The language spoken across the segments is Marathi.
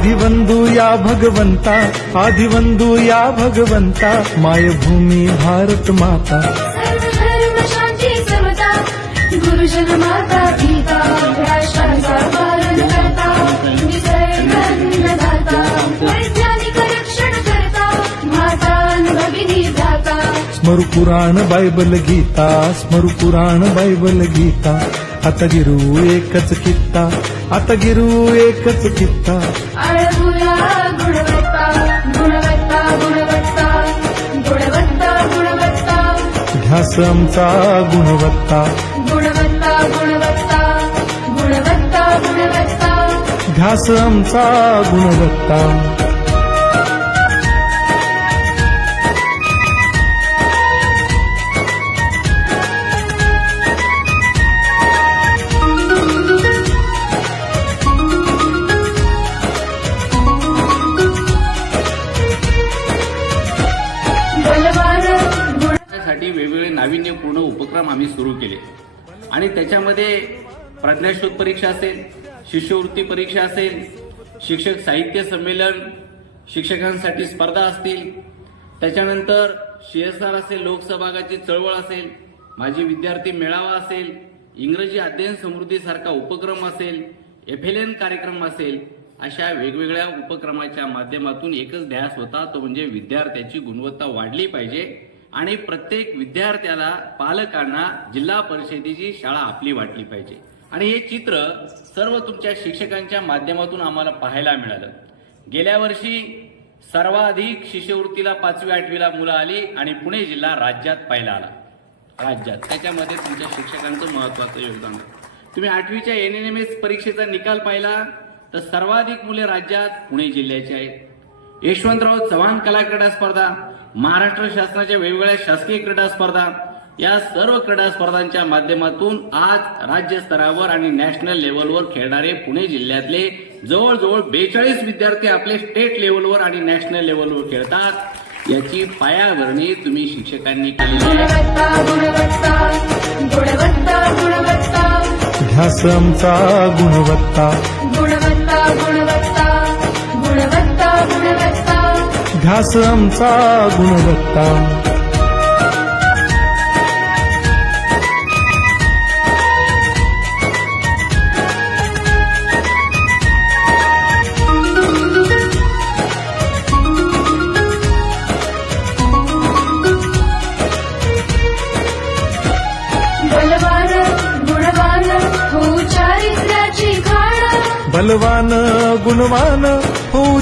आदिवंदू या भगवंता आदिवंदू या भगवंता मायभूमी भारत माता। गुरुजन माता गीता राष्ट्राचा पालन करता निसर्ग अन्नदाता वैज्ञानिक रक्षण करता माता भगिनी दाता स्मरु पुराण बायबल गीता स्मरु पुराण बायबल गीता। आता गिरू एकच कित्ता आता गिरू एकच कित्ता. आळमुला गुणवत्ता गुणवत्ता गुणवत्ता गुणवत्ता गुणवत्ता. ध्यास आमचा गुणवत्ता. गुणवत्ता गुणवत्ता गुणवत्ता गुणवत्ता. ध्यास आमचा गुणवत्ता. उपक्रम आम्ही सुरू केले. आणि त्याच्यामध्ये प्रज्ञाशोध परीक्षा असेल शिष्यवृत्ती परीक्षा असेल शिक्षक साहित्य संमेलन शिक्षकांसाठी स्पर्धा असतील. त्याच्यानंतर सीएसआर असेल लोकसहभागाची चळवळ असेल माझी विद्यार्थी मेळावा असेल इंग्रजी अध्ययन समृद्धीसारखा उपक्रम असेल एफ एल एन कार्यक्रम असेल अशा वेगवेगळ्या उपक्रमाच्या माध्यमातून एकच ध्यास होता तो म्हणजे विद्यार्थ्याची गुणवत्ता वाढली पाहिजे आणि प्रत्येक विद्यार्थ्याला पालकांना जिल्हा परिषदेची शाळा आपली वाटली पाहिजे. आणि हे चित्र सर्व तुमच्या शिक्षकांच्या माध्यमातून आम्हाला पाहायला मिळालं. गेल्या वर्षी सर्वाधिक शिष्यवृत्तीला पाचवी आठवीला मुलं आली आणि पुणे जिल्हा राज्यात पाहिला आला. राज्यात. त्याच्यामध्ये तुमच्या शिक्षकांचं महत्वाचं योगदान तुम्ही आठवीच्या एन एन एम एस परीक्षेचा निकाल पाहिला तर सर्वाधिक मुले राज्यात पुणे जिल्ह्याची आहेत. यशवंतराव चव्हाण कलाक्रीडा स्पर्धा महाराष्ट्र शासनाच्या वेगवेगळ्या शासकीय क्रीडा स्पर्धा या सर्व क्रीडा स्पर्धांच्या माध्यमातून आज राज्य स्तरावर आणि नॅशनल लेवलवर खेळणारे पुणे जिल्ह्यातले जवळजवळ बेचाळीस विद्यार्थी आपले स्टेट लेवलवर आणि नॅशनल लेवलवर खेळतात. याची पायाभरणी तुम्ही शिक्षकांनी केलेली आहे. गुणवत्ता. ध्यास आमचा गुणवत्ता बलवान गुणवान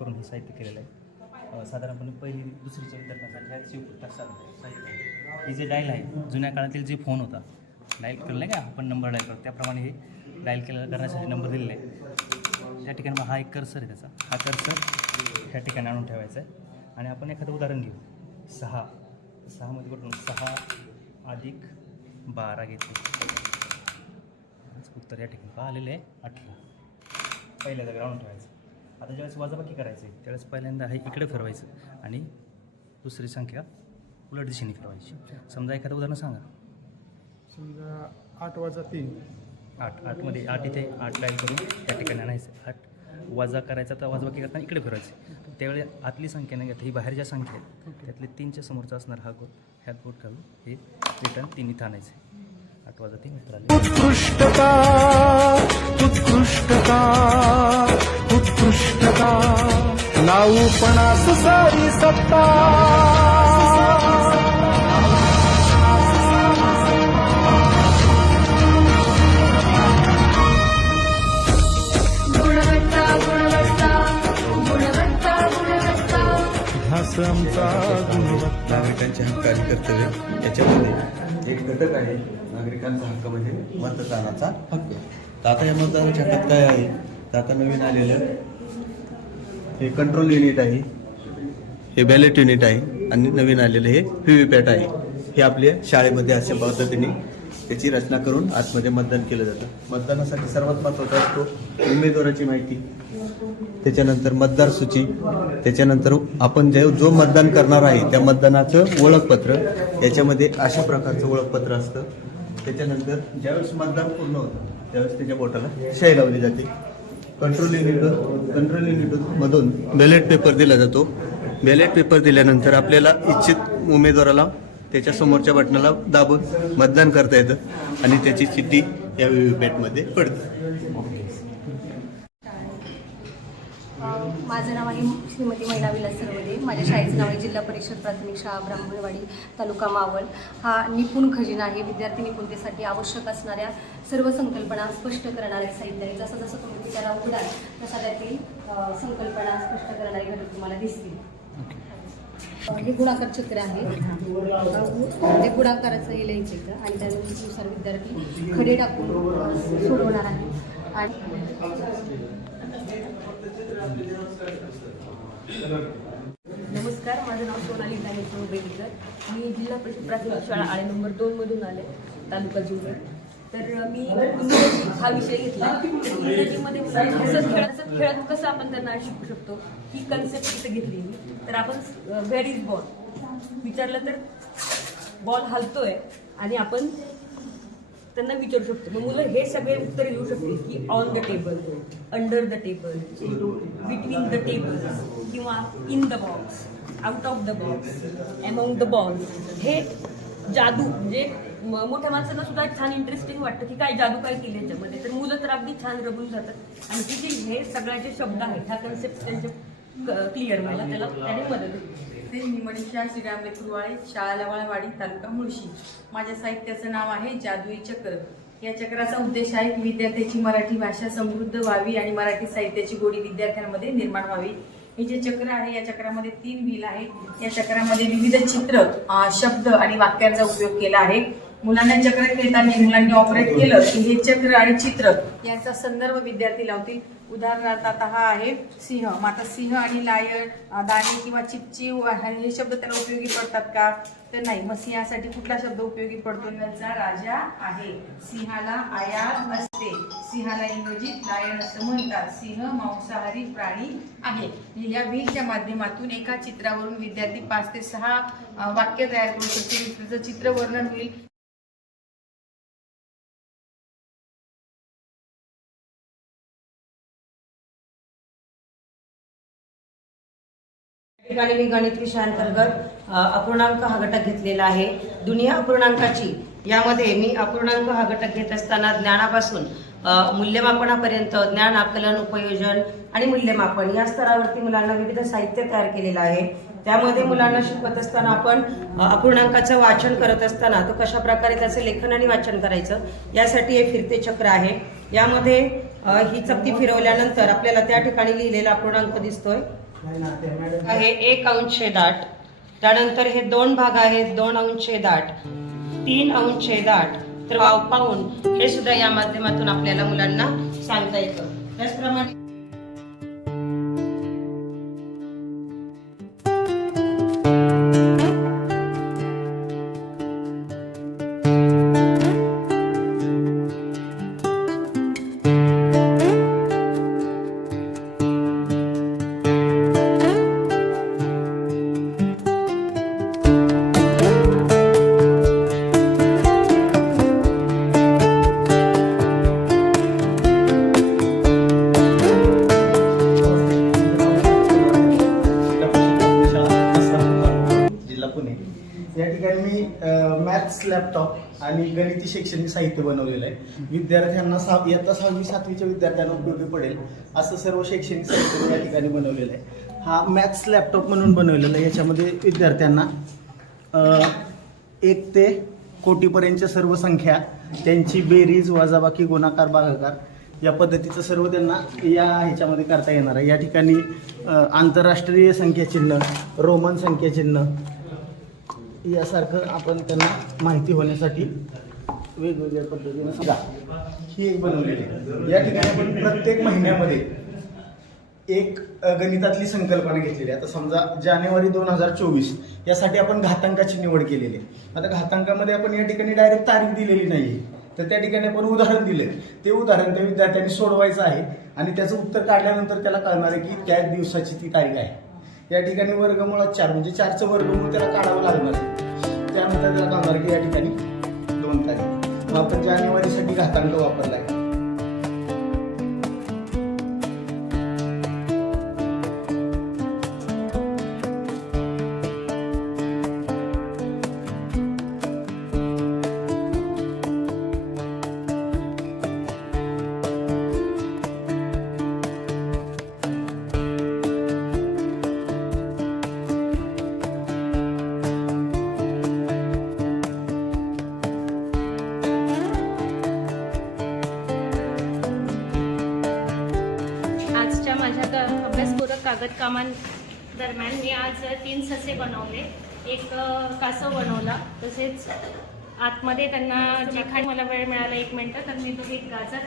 करून हे साहित्य केलेलं आहे. साधारणपणे पहिली दुसरीच्या विद्यार्थ्यांसाठी हा चिवकुट्टा साहित्य आहे. ही जे डायल आहे जुन्या काळातील जे फोन होता डायल केलं नाही का? आपण नंबर डायल करतो. त्याप्रमाणे हे डायल केलेला करण्यासाठी नंबर दिलेला आहे. त्या ठिकाणी मग हा एक कर्सर आहे त्याचा. हा कर्सर ह्या ठिकाणी आणून ठेवायचा आहे. आणि आपण एखादं उदाहरण घेऊ. सहा. सहामध्ये कुठून सहा अधिक बारा घेतली. उत्तर या ठिकाणी पहा आलेलं आहे. अठरा. पहिल्यांदा ग्राउंड ठेवायचं. आता ज्यावेळेस वजाबाकी करायचं आहे त्यावेळेस पहिल्यांदा हे इकडे फिरवायचं आणि दुसरी संख्या उलट दिशेने फिरवायची. समजा एखादं उदाहरण सांगा. समजा आठ वाजा तीन. आठ. आठमध्ये आठ इथे आठ लाईन करून त्या ठिकाणी आणायचं. आठ वजा करायचा तर वजाबाकी करताना इकडे फिरवायचे. त्यावेळी आतली संख्या नाही घेत ही बाहेर ज्या संख्या आहेत. त्यातले तीनच्या समोरचा असणार हा गोट ह्यात गोट घालून हे रिटर्न तिन्ही आणायचे. आठ वाजा तीन उत्तर आले. उत्कृष्टता उत्कृष्टता. उष्णता नाऊपणास सारी सत्ता. आमचा गुणवत्ता नागरिकांचे हक्क कर्तव्य याच्यामध्ये एक घटक आहे. नागरिकांचा हक्क म्हणजे मतदानाचा हक्क. तर आता या मतदानाच्या हक्कात काय आहे तर आता नवीन आलेलं हे कंट्रोल युनिट आहे. हे बॅलेट युनिट आहे. आणि नवीन आलेलं हे व्हीव्हीपॅट पॅट आहे. हे आपल्या शाळेमध्ये अशा पद्धतीने त्याची रचना करून आतमध्ये मतदान केलं जातं. मतदानासाठी सर्वात महत्त्वाचा असतो उमेदवाराची माहिती. त्याच्यानंतर मतदार सूची. त्याच्यानंतर आपण जे जो मतदान करणार आहे त्या मतदानाचं ओळखपत्र. याच्यामध्ये अशा प्रकारचं ओळखपत्र असतं. त्याच्यानंतर ज्यावेळेस मतदान पूर्ण होतं त्यावेळेस त्याच्या बोटाला शाई लावली जाते. कंट्रोल युनिट कंट्रोल युनिटमधून बॅलेट पेपर दिला जातो. बॅलेट पेपर दिल्यानंतर आपल्याला इच्छित उमेदवाराला त्याच्या समोरच्या बटनाला दाबून मतदान करता येतं आणि त्याची चिठ्ठी या व्हीव्हीपॅटमध्ये पडते. माझं नाव आहे श्रीमती महिला विलास सरवदे. माझ्या शाळेचं नाव आहे जिल्हा परिषद प्राथमिक शाळा ब्राह्मणवाडी तालुका मावळ. हा निपुण खजिना आहे. विद्यार्थी निपुणतेसाठी आवश्यक असणाऱ्या सर्व संकल्पना स्पष्ट करणारे साहित्य आहे जसं जसं तुम्ही त्याला उघडाल तसा त्यातील संकल्पना स्पष्ट करणारे घटक तुम्हाला दिसतील. हे गुणाकार चक्र आहे. ते गुणाकाराचं हे लिहायचं इथं आणि त्यानुसार विद्यार्थी खडे टाकून सोडवणार आहे आणि नमस्कार माझं नाव सोनाली ज्ञानेश्वर बेडीकर मी जिल्हा परिषद प्राथमिक शाळा आळे नंबर दोनमधून आले तालुका जुन्नर. तर मी इंग्रजी हा विषय घेतला. इंग्रजीमध्ये हसत खेळत कसं आपण त्यांना शिकू शकतो ही कन्सेप्ट इथं घेतली मी. तर आपण व्हेर इज बॉल? विचारलं तर बॉल हलतोय आणि आपण त्यांना विचारू शकतो. मग मुलं हे सगळे उत्तर येऊ शकते की on the table under the table between the table किंवा in the box out of the box among the ball हे जादू म्हणजे मोठ्या माणसांना सुद्धा छान इंटरेस्टिंग वाटतं की काय जादू काय केलं याच्यामध्ये. तर मुलं तर अगदी छान रमून जातात. आणि तिथे हे सगळ्याचे शब्द आहेत. ह्या कन्सेप्ट त्यांचे क्लिअर व्हायला त्याला त्याने मदत होते ते मी मनीषा श्रीराम लेकरुवाळे शाळा लवाळवाडी तालुका मुळशी. माझ्या साहित्याचं नाव आहे जादुई चक्र. या चक्राचा उद्देश आहे की विद्यार्थ्याची मराठी भाषा समृद्ध व्हावी आणि मराठी साहित्याची गोडी विद्यार्थ्यांमध्ये निर्माण व्हावी. हे जे चक्र आहे या चक्रामध्ये तीन व्हील आहे या चक्रामध्ये विविध चित्र शब्द आणि वाक्यांचा उपयोग केला आहे. मुलांना चक्र खेळताना मुलांनी ऑपरेट केलं की हे चक्र आणि चित्र यांचा संदर्भ विद्यार्थी लावतील. उदाहरणार्थ आता हा आहे सिंह. मग आता सिंह आणि लायन दाणे किंवा चिपचिव हे शब्द त्याला उपयोगी पडतात का? तर नाही. मग सिंहासाठी कुठला शब्द उपयोगी पडतो? त्यांचा राजा आहे. सिंहाला आयात असते. सिंहाला इंग्रजीत लायन असं म्हणतात. सिंह मांसाहारी प्राणी आहे. या व्हीलच्या माध्यमातून एका चित्रावरून विद्यार्थी पाच ते सहा वाक्य तयार करू शकतील. त्याचं चित्र वर्णन होईल. ठिकाणी मी गणित विषयाअंतर्गत अपूर्णांक हा घटक घेतलेला आहे. दुनिया अपूर्णांकाची यामध्ये मी अपूर्णांक हा घटक घेत असताना ज्ञानापासून मूल्यमापनापर्यंत ज्ञान आकलन उपयोजन आणि मूल्यमापन या स्तरावरती मुलांना विविध साहित्य तयार केलेलं आहे. त्यामध्ये मुलांना शिकवत असताना आपण अपूर्णांकाचं वाचन करत असताना तो कशा प्रकारे त्याचं लेखन आणि वाचन करायचं यासाठी हे फिरते चक्र आहे. यामध्ये ही चपती फिरवल्यानंतर आपल्याला त्या ठिकाणी लिहिलेला अपूर्णांक दिसतोय. आहे एक अंश छेद आठ त्यानंतर हे दोन भाग आहेत दोन अंश छेद आठ तीन अंश छेद आठ तर वाव पाहून हे सुद्धा या माध्यमातून आपल्याला मुलांना सांगता येतं. त्याचप्रमाणे लॅपटॉप आणि गणिती शैक्षणिक साहित्य बनवलेलं आहे. विद्यार्थ्यांना सा इयत्ता सहावी सातवीच्या विद्यार्थ्यांना उपयोगी पडेल असं सर्व शैक्षणिक साहित्य या ठिकाणी बनवलेलं आहे. हा मॅथ्स लॅपटॉप म्हणून बनवलेला आहे. याच्यामध्ये विद्यार्थ्यांना एक ते कोटीपर्यंतच्या सर्व संख्या त्यांची बेरीज वजाबाकी गुणाकार भागाकार या पद्धतीचं सर्व त्यांना या ह्याच्यामध्ये करता येणार आहे. या ठिकाणी आंतरराष्ट्रीय संख्याचिन्ह रोमन संख्याचिन्ह यासारखं आपण त्यांना माहिती होण्यासाठी वेगवेगळ्या पद्धतीनं सुद्धा ही एक बनवलेली आहे. या ठिकाणी आपण प्रत्येक महिन्यामध्ये एक गणितातली संकल्पना घेतलेली आहे. आता समजा जानेवारी दोन हजार चोवीस यासाठी आपण घातांकाची निवड केलेली आहे. आता घातांकामध्ये आपण या ठिकाणी डायरेक्ट तारीख दिलेली नाही तर त्या ठिकाणी आपण उदाहरण दिले ते उदाहरण त्या विद्यार्थ्यांनी सोडवायचं आहे आणि त्याचं उत्तर काढल्यानंतर त्याला कळणार आहे की त्या दिवसाची ती तारीख आहे. या ठिकाणी वर्गमुळात चार म्हणजे चारचं वर्गमूळ त्याला काढावं लागणार. त्यानंतर त्याला काढणार की या ठिकाणी दोन तारीख मग आपण जानेवारीसाठी घातांक वापरला आहे कागदकामां दरम्यान मी आज तीन ससे बनवले. एक कासव बनवला. तसेच आतमध्ये त्यांना जे काही मला वेळ मिळाला एक मिनटं तर मी तो एक गाजर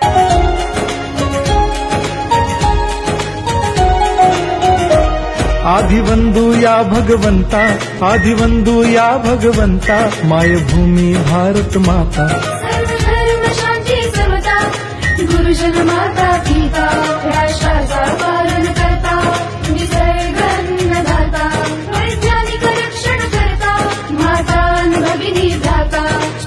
आदिवंदू या भगवंता आदिवंदू या भगवंता मायभूमी भारत माता. गुरुजन माता पिता राष्ट्राचा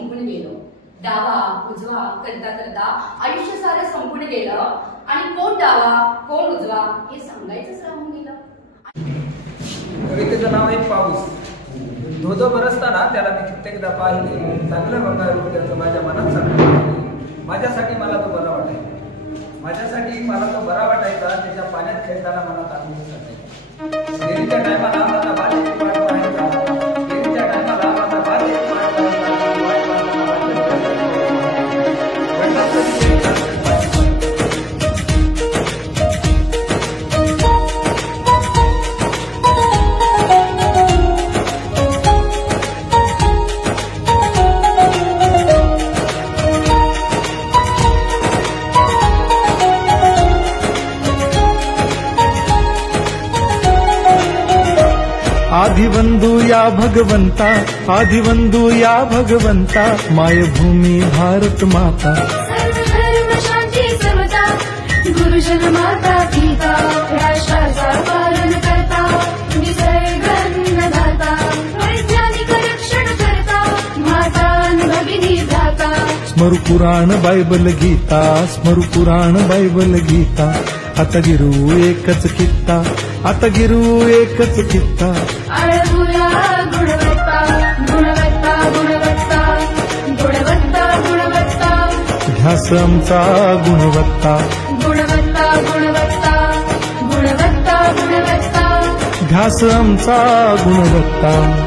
आयुष्य सारं संपून गेलं. डावा उजवा करता करता आयुष्य सारं संपून गेलं. आणि कोण डावा कोण उजवा हे सांगायचंच राहून गेलं. कवितेचं नाव आहे पाऊस. धोधो बरसताना त्याला मी कित्येकदा पाहिले. चांगलं बघा त्याचं माझ्या मनात चांगलं माझ्यासाठी मला तो बरा वाटायचा माझ्यासाठी मला तो बरा वाटायचा त्याच्या पाण्यात खेळताना मला आनंद टायमाला या भगवंता आदिवंदू या भगवंता मायभूमी भारत माता. सर्व धर्म शांती समता गुरुजन माता पिता राष्ट्राचा पालन करता निसर्गन्नदाता वैज्ञानिक रक्षण करता माता आणि भगिनी भ्राता. स्मरु पुराण बायबल गीता स्मरु पुराण बायबल गीता. आता गिरू एकच कित्ता आता गिरू एकच कित्ता. अळगुया गुणवत्ता गुणवत्ता गुणवत्ता गुणवत्ता गुणवत्ता. ध्यास आमचा गुणवत्ता. गुणवत्ता गुणवत्ता गुणवत्ता गुणवत्ता. ध्यास आमचा गुणवत्ता.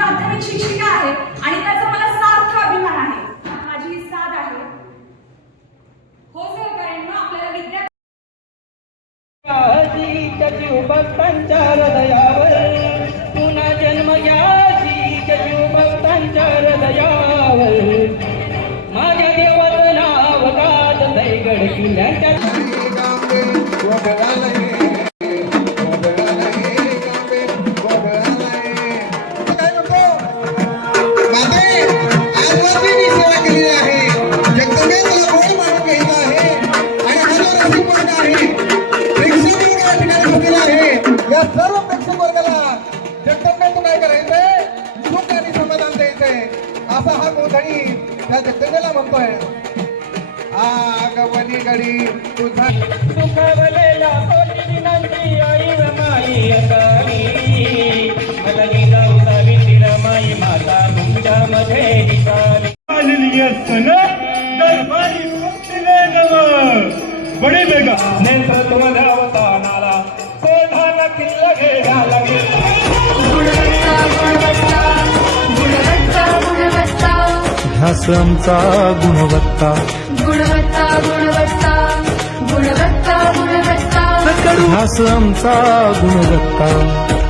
बनवणार शिक्षिका आहे. आलेली दरबारी नव बडे बेगा किल्ला घ्यायला लागेल गुणवत्ता. आमचा गुणवत्ता गुणवत्ता गुणवत्ता गुणवत्ता गुणवत्ता आमचा गुणवत्ता.